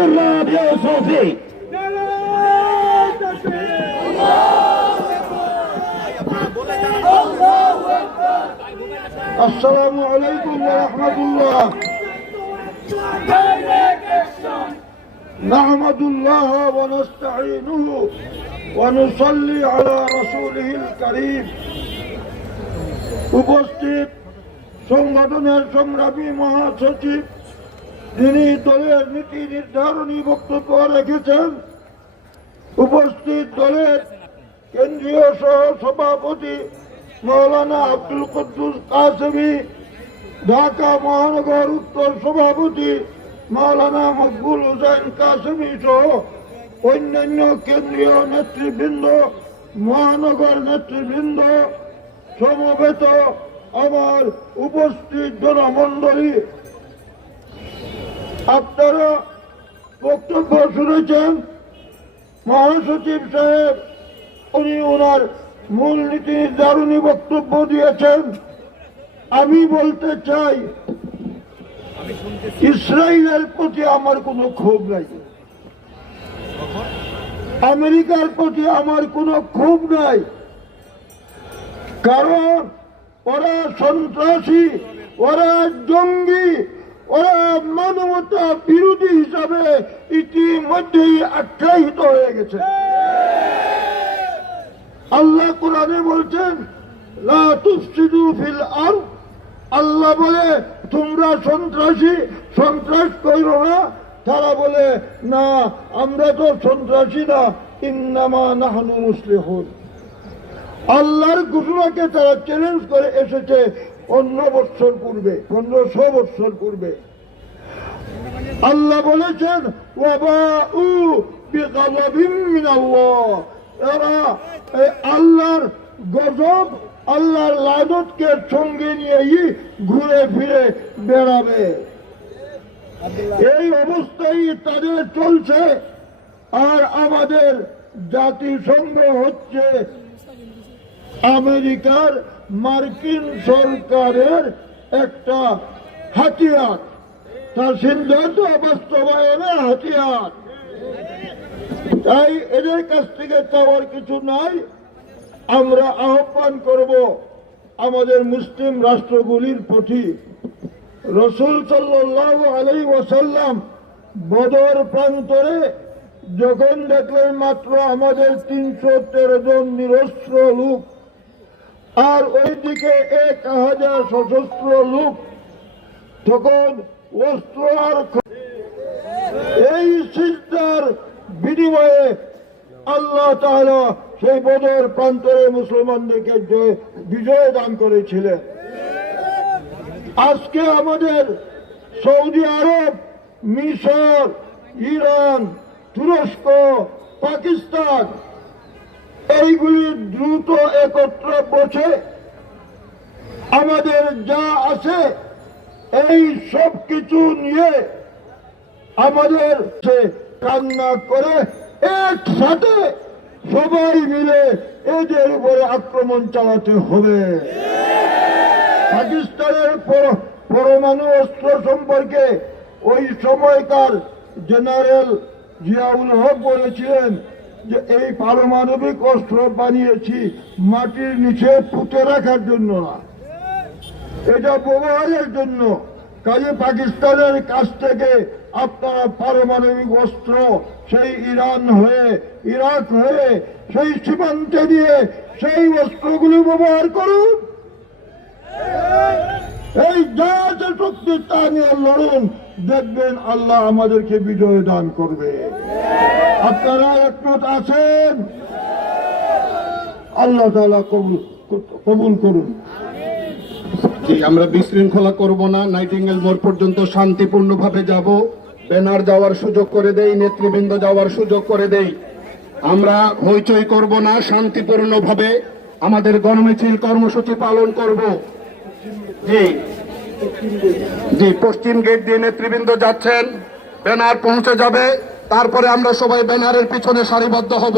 الطلاب يوسفي السلام عليكم ورحمة الله نحمد الله ونستعينه ونصلي على رسوله الكريم উপস্থিত সংগঠনের সংগ্রামী মহাসচিব যিনি দলের নীতি নির্ধারণী বক্তব্য রেখেছেন। উপস্থিত দলের কেন্দ্রীয় সহ সভাপতি মৌলানা আব্দুল কুদ্দুস কাসেমি, ঢাকা মহানগর উত্তর সভাপতি মৌলানা মকবুল হোসেন কাসেমি সহ অন্যান্য কেন্দ্রীয় নেতৃবৃন্দ, মহানগর নেতৃবৃন্দ সমবেত আমার উপস্থিত জনমণ্ডলী আপনারা বক্তব্য শুনেছেন, মহাসচিব সাহেব, উনি ওনার মূল নীতি নির্ধারণী বক্তব্য দিয়েছেন। আমি বলতে চাই, ইসরায়েলের প্রতি আমার কোনো ক্ষোভ নাই। আমেরিকার প্রতি আমার কোনো ক্ষোভ নাই। কারণ ওরা সন্ত্রাসী, ওরা জঙ্গি ওরা মানবতা বিরোধী হিসাবে ইতিমধ্যেই আখ্যায়িত হয়ে গেছে। আল্লাহ কোরআনে বলছেন আল্লাহ বলে, তোমরা সন্ত্রাসী, সন্ত্রাস করো না। তারা বলে, না, আমরা তো সন্ত্রাসী না, ইন্নামা নাহনু মুসলিহুন। আল্লাহর ঘোষণাকে তারা চ্যালেঞ্জ করে এসেছে অন্য বৎসর পূর্বে, পনেরোশো বৎসর পূর্বে। আল্লাহ বলেছেন আল্লাহর গজব, আল্লাহর লাদতকে সঙ্গে নিয়েই ঘুরে ফিরে বেড়াবে। এই অবস্থায় তাদের চলছে, আর আমাদের জাতিসংঘ হচ্ছে আমেরিকার মার্কিন সরকারের একটা হাতিয়ার। তার সিদ্ধান্ত বাস্তবায়নের হাতিয়ার। তাই এদের কাছ থেকে চাওয়ার কিছু নাই। আমরা আহ্বান করব আমাদের মুসলিম রাষ্ট্রগুলির প্রতি। রসুল সাল্লাহ আলাই ওয়াসাল্লাম বদর প্রান্তরে যখন দেখলেন মাত্র আমাদের তিনশো তেরো জন নিরস্ত্র লোক আর ওইদিকে এক হাজার সশস্ত্র লোক তখন অস্ত্র আর এই চিন্তার বিনিময়ে আল্লাহ তাআলা সেই বদর প্রান্তরে মুসলমানদেরকে জয়- বিজয় দান করেছিলেন। আজকে আমাদের সৌদি আরব, মিশর, ইরান, তুরস্ক, পাকিস্তান এইগুলি দ্রুত একত্র বসে আমাদের যা আছে, এই সব কিছু নিয়ে আমাদের কান্না করে একসাথে সবাই মিলে এদের উপরে আক্রমণ চালাতে হবে। পাকিস্তানের পরমাণু অস্ত্র সম্পর্কে ওই সময়কার জেনারেল জিয়াউল হক বলেছিলেন যে এই পারমাণবিক অস্ত্র বানিয়েছি মাটির নিচে পুঁতে রাখার জন্য। না এটা ব্যবহারের জন্য। কাজে পাকিস্তানের কাছ থেকে আপনারা পারমাণবিক অস্ত্র সেই ইরান হয়ে, ইরাক হয়ে, সেই সীমান্তে দিয়ে সেই অস্ত্রগুলি ব্যবহার করুন। এই যা আছে শক্তি তা নিয়ে লড়ুন। দেখবেন আল্লাহ আমাদেরকে বিজয় দান করবে। আপনারা একমত আছেন? আল্লাহ তাআলা কবুল কবুল করুন। আমরা বিশৃঙ্খলা করব না, নাইটিঙ্গেল মোড় পর্যন্ত শান্তিপূর্ণভাবে যাব। ব্যানার যাওয়ার সুযোগ করে দেই, নেতৃবৃন্দ যাওয়ার সুযোগ করে দেই। আমরা হইচই করব না, শান্তিপূর্ণভাবে আমাদের গণমিছিল কর্মসূচি পালন করব। জি। জি, পশ্চিম গেট দিয়ে নেতৃবৃন্দ যাচ্ছেন। ব্যানার পৌঁছে যাবে। তারপরে আমরা সবাই ব্যানারের পিছনে সারিবদ্ধ হব।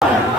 Bye.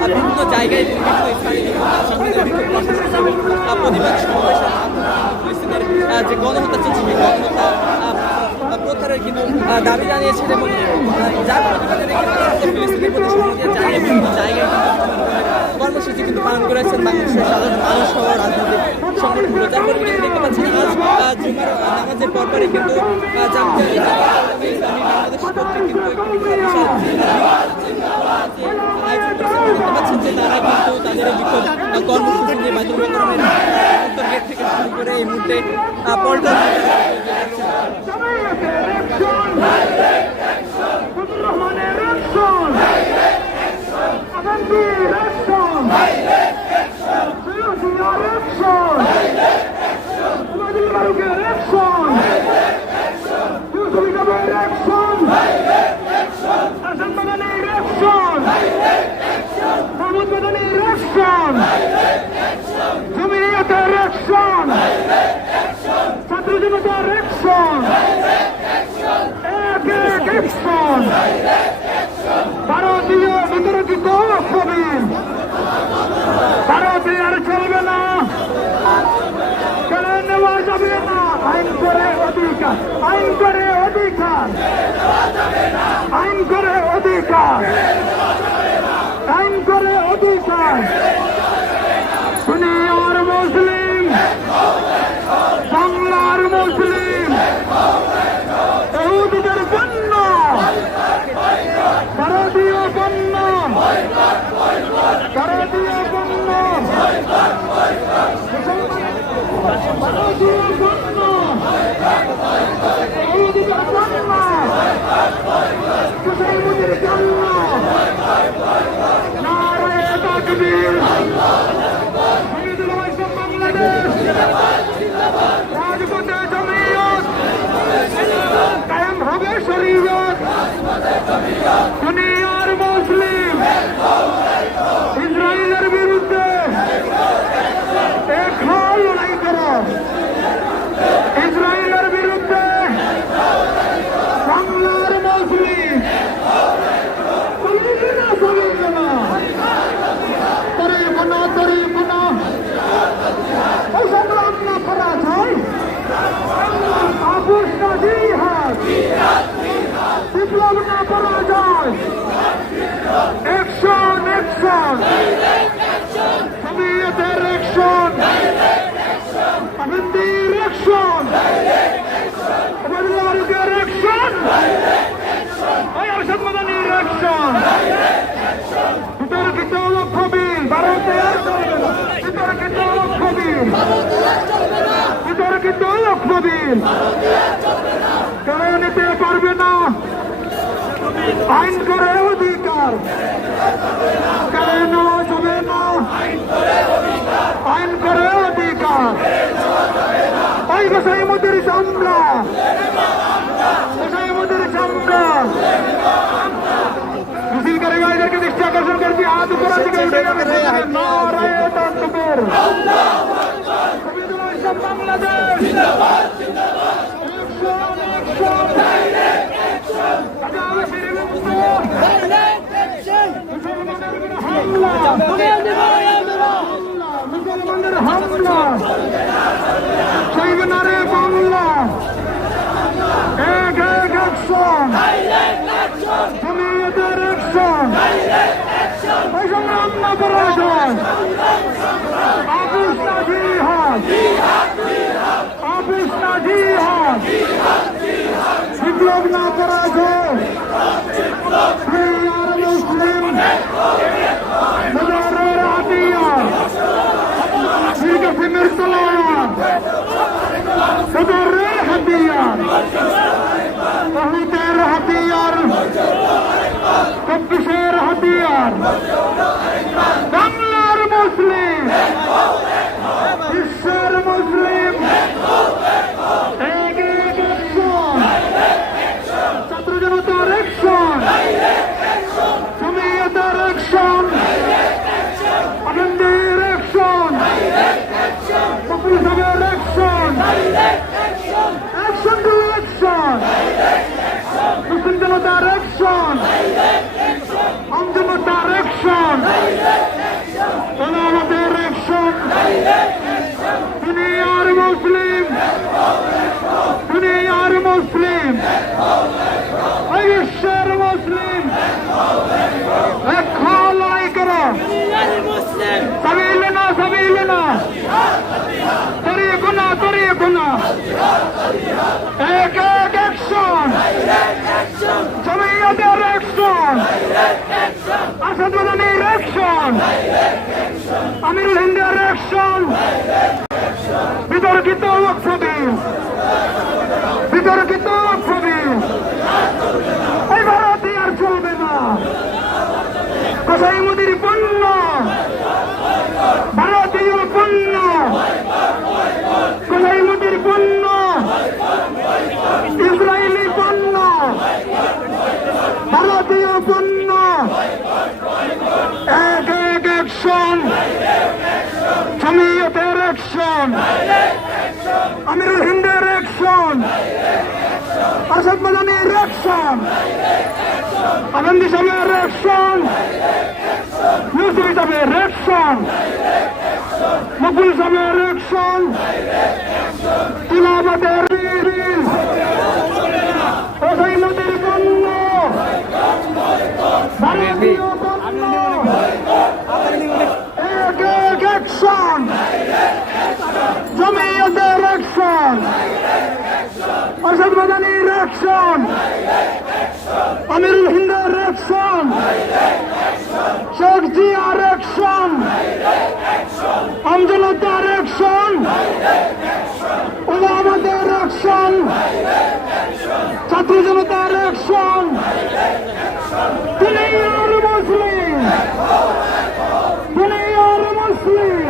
এবং, আহ, প্রতিবাদ সমাবেশের মাধ্যমে যে গণহত্যা সেই গণহত্যা প্রত্যাহারের কিন্তু দাবি জানিয়েছেন এবং যার প্রতিবাদে বিভিন্ন জায়গায় বিভিন্ন কর্মসূচি কিন্তু পালন করেছেন বাংলাদেশের সাধারণ মানুষ সহ রাজনৈতিক সংগঠনগুলো যার পরিপ্রেক্ষিতে দেখতে পাচ্ছেন আজ জুমার নামাজের পরপরই কিন্তু জাতীয় কিন্তু যে তারা কিন্তু তাদের কর্মসূচি গেট থেকে শুরু করে এই মুহূর্তে আহ, পল্টন ছাত্র জনতার অ্যাকশন এক এক অ্যাকশন ভারতীয় বিতর্কিত ছবি ভারতীয় আর চলবে না কেড়ে নেওয়া যাবে না আইন করে অধিকার আইন করে অধিকার আইন করে অধিকার আইন করে অধিকার মুসলিম। বাংলার মুসলিম। ইহুদিদের পণ্য ভারতীয় পণ্য ভারতীয় পণ্য ভারতীয় পণ্য ইহুদিদের পণ্য মুসলিমদের জন্য নারায় তাকবীর। বাংলাদেশ রাজপথে জমিয়ত কায়েম হবে শরীয়ত দুনিয়ার মুসলিম ইসরায়েলের বিরুদ্ধে এক হল লড়াই করো ইসরায়েলের বিরুদ্ধে বাংলার মুসলিম চলবে না চলবে না তরিব না তরিব না ও সংগ্রাম না পরাজয় আপোষ না জিহাদ বিপ্লব না পরাজয় অ্যাকশন অ্যাকশন জমিয়তের অ্যাকশন আনন্দের অ্যাকশন অমরলালদের অ্যাকশন ওই আরশাদ মাদানির অ্যাকশন বিতর্কিত লক্ষ্যবিল ভারতের বিতর্কিত লক্ষ্যবিল বিতর্কিত লক্ষ্যবিল কেন নিতে পারবে না আইন করে অধিকার কেন নেওয়া যাবে না আইন করে অধিকার ওই গোসাই মোদের চামড়া গোসাই মোদের চামড়া মিছিলকারী ভাইদেরকে দৃষ্টি আকর্ষণ করছি হাত উপরের দিকে উঠে যাবে নারায় তাকবীর শহীদুল ইসলাম বাংলাদেশ আদিবাসীর মুক্ত মুসলমানের হামলা চাইবেনারে বাংলা এক এক অ্যাকশন জমিয়তের অ্যাকশন সংগ্রাম না পরাজয় আপুস না জিহাদ মুদারের হাতিয়ার চব্বিশের হাতিয়ার বাংলার মুসলিম বিশ্বের মুসলিম এক এক মুসলিম এই বিশ্বের মুসলিম এক হও লড়াই করো সাবিলনা সাবিলনা তরিকুনা তরিকুনা এক এক অ্যাকশন জমিয়তের অ্যাকশন আসাদ মাদানির অ্যাকশন আমিরুল হিন্দের অ্যাকশন বিতর্কিত ছবি বিতর্কিত ছবি এই ভারতে আর চলবে না কসাই মুদির পণ্য ভারতীয় পণ্য কসাই মুদির পণ্য ইসরায়েলি পণ্য ভারতীয় পণ্য এক এক অ্যাকশন জমিয়তের অ্যাকশন আমিরুল হিন্দের অ্যাকশন আসাদ মাদানির অ্যাকশন আনন্দি সাহেবের অ্যাকশন ইউসুফ সাহেবের অ্যাকশন মকুল সাহেবের অ্যাকশন তিলাবাদের রিল ওসাইমদের পণ্য ভারতীয় পণ্য এক এক অ্যাকশন জমিয়তের অ্যাকশন আসাদ মাদানির অ্যাকশন আমিরুল হিন্দের অ্যাকশন শেখ জিয়ার অ্যাকশন আমজনতার অ্যাকশন ওলামাদের অ্যাকশন ছাত্র জনতার অ্যাকশন দুনিয়ার মুসলিম। দুনিয়ার মুসলিম।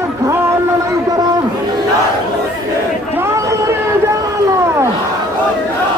এক Lord, no!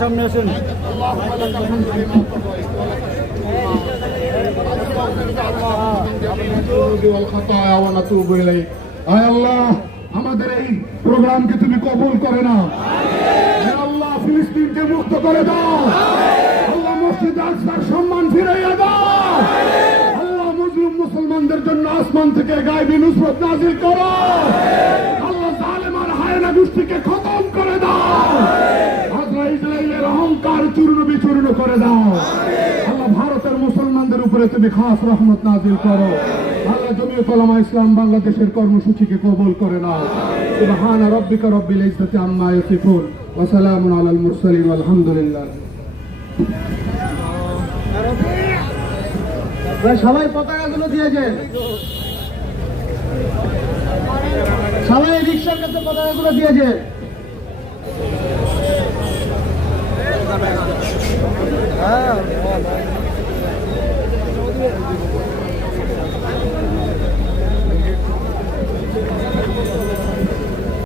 সামনে আমাদের এই প্রোগ্রামকে তুমি কবুল করে না আল্লাহ ফিলিস্তিনকে মুক্ত করে দাও আল্লাহ মসজিদ আকসার সম্মান ফিরাইয়া দাও মুসলমানদের জন্য আসমান থেকে গায়বী নুসরত নাজিল করো। আল্লাহ জালেমার হায়না গোষ্ঠীকে খতম করে দাও। আজরা ইসরায়েলের অহংকার চূর্ণ বিচূর্ণ করে দাও। আল্লাহ ভারতের মুসলমানদের উপরে তুমি খাস রহমত নাজিল করো। আল্লাহ জমিয়ত ওলামা ইসলাম বাংলাদেশের কর্মসূচিকে কবুল করে নাও। সুবহান রব্বিকা রব্বিল ইজ্জাতি আম্মা ইয়াসিফুন। ওয়া সালামুন আলাল মুরসালিন। আলহামদুলিল্লাহ সবাই পতাকাগুলো দিয়েছেন। সবাই রিক্সার কাছে পতাকাগুলো দিয়েছে